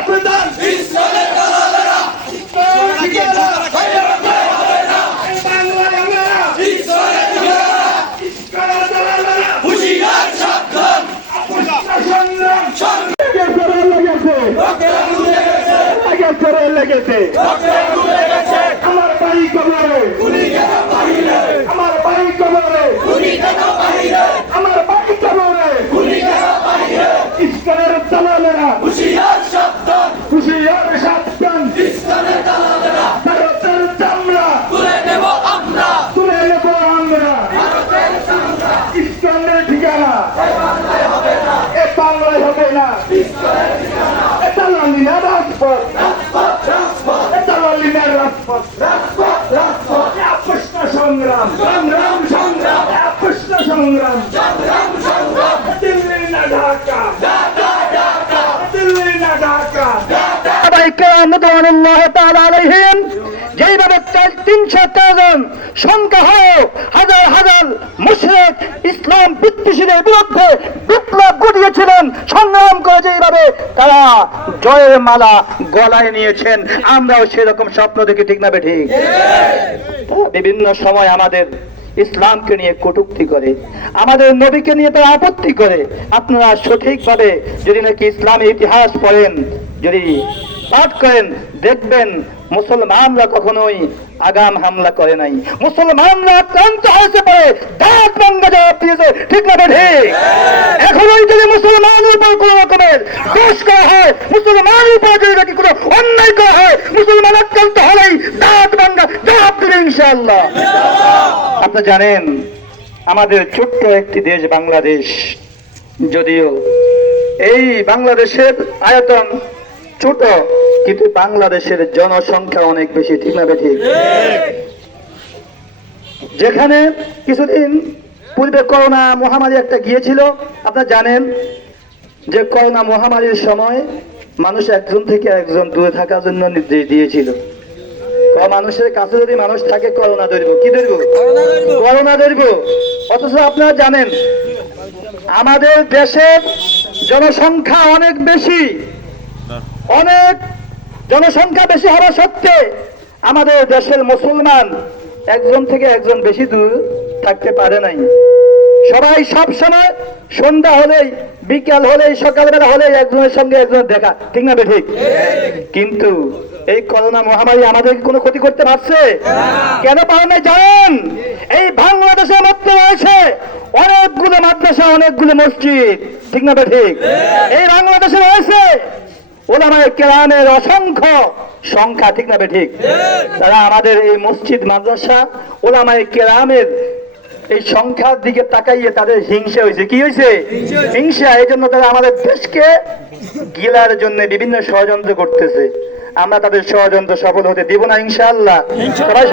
সাবধান ইসলামের দালালেরা ইসলামের ঠিকানা বাইরে হবে না বাংলায় আমরা ইসলামের ঠিকানা ইসলামের দালালেরা হুঁশিয়ার সাবধান সংগ্রাম সংগ্রাম লেগেছে আমার বাড়ি কবরে আমার বাড়ি কবরে আমার বাড়ি কবরে ইসলামের দালালেরা হুঁশিয়ার সাবধান ভারতের চামড়া তুলে নেব আমরা ইসলামের ঠিকানা এ বাংলায় হবে না এটা লালিনা রাজপথ এটা লালিনা রাজপথ কৃষ্ণ সংগ্রাম কৃষ্ণ সংগ্রাম দিল্লি না ঢাকা দিল্লি না ঢাকা যেইভাবে 313 জন সংখ্যা হয় হাজার হাজার মুশরিক ইসলাম বিদ্বেষীদের বিরুদ্ধে বিপ্লব ঘটিয়েছিলেন, সংগ্রাম করে যেইভাবে তারা জয়ের মালা গলায় নিয়েছেন, আমরাও সেরকম স্বপ্ন দেখি, ঠিক না বেঠিক? বিভিন্ন সময় আমাদের ইসলামকে নিয়ে কটূক্তি করে, আমাদের নবীকে নিয়ে তারা আপত্তি করে। আপনারা সঠিকভাবে যদি নাকি ইসলামের ইতিহাস পড়েন, যদি পাঠ করেন, দেখবেন মুসলমানরা কখনোই আগাম হামলা করে নাই। মুসলমানরা আক্রান্ত হয়েছে পরে দাঁত ভাঙ্গা জবাব দিয়েছে, ঠিক না ঠিক? এখনই যদি মুসলমানের উপর কোন রকমের দোষ করা হয়, মুসলমানের উপর যদি নাকি কোনো অন্যায় করা হয়, মুসলমান আক্রান্ত হলেই দাঁত ভাঙ্গা জবাব দেবে ইনশাআল্লাহ। আপনি জানেন আমাদের ছোট্ট একটি দেশ বাংলাদেশ, যদিও এই বাংলাদেশের আয়তন ছোট, কিন্তু বাংলাদেশের জনসংখ্যা অনেক বেশি, ঠিক না ঠিক? যেখানে কিছুদিন পূর্বে করোনা মহামারী একটা গিয়েছিল, আপনারা জানেন যে করোনা মহামারীর সময় মানুষ একজন থেকে একজন দূরে থাকার জন্য নির্দেশ দিয়েছিল। মানুষের কাছে যদি মানুষ থাকে করোনা ধরবো, কি ধরবো? করোনা ধরবো। অথচ আপনারা জানেন আমাদের দেশের জনসংখ্যা অনেক বেশি, অনেক জনসংখ্যা বেশি হওয়া সত্ত্বে আমাদের দেশের মুসলমান একজন থেকে একজন বেশি দূর থাকতে পারে নাই। সবাই সব সময় সন্ধ্যা হলেই, বিকাল হলেই, সকালবেলা হলেই একজনের সঙ্গে একজনের দেখা, ঠিক না ঠিক? কিন্তু এই করোনা মহামারী আমাদের কোনো ক্ষতি করতে পারছে? কেন পারে নাই জানেন? এই বাংলাদেশের মধ্যে রয়েছে অনেকগুলো মাদ্রাসা, অনেকগুলো মসজিদ, ঠিক না ঠিক? এই বাংলাদেশে রয়েছে ওলামায়ে কেরামের অসংখ্য সংখ্যা, ঠিক না ঠিক? তারা আমাদের এই মসজিদ মাদ্রাসা ওলামায়ে কেরামের এই সংখ্যার দিকে তাকাইয়ে তাদের হিংসা হয়েছে। কি হয়েছে? হিংসা। এই জন্য তারা আমাদের দেশকে গিলার জন্য বিভিন্ন ষড়যন্ত্র করতেছে। আমরা তাদের ষড়যন্ত্র সফল হতে দিব না ইনশাআল্লাহ। সবাই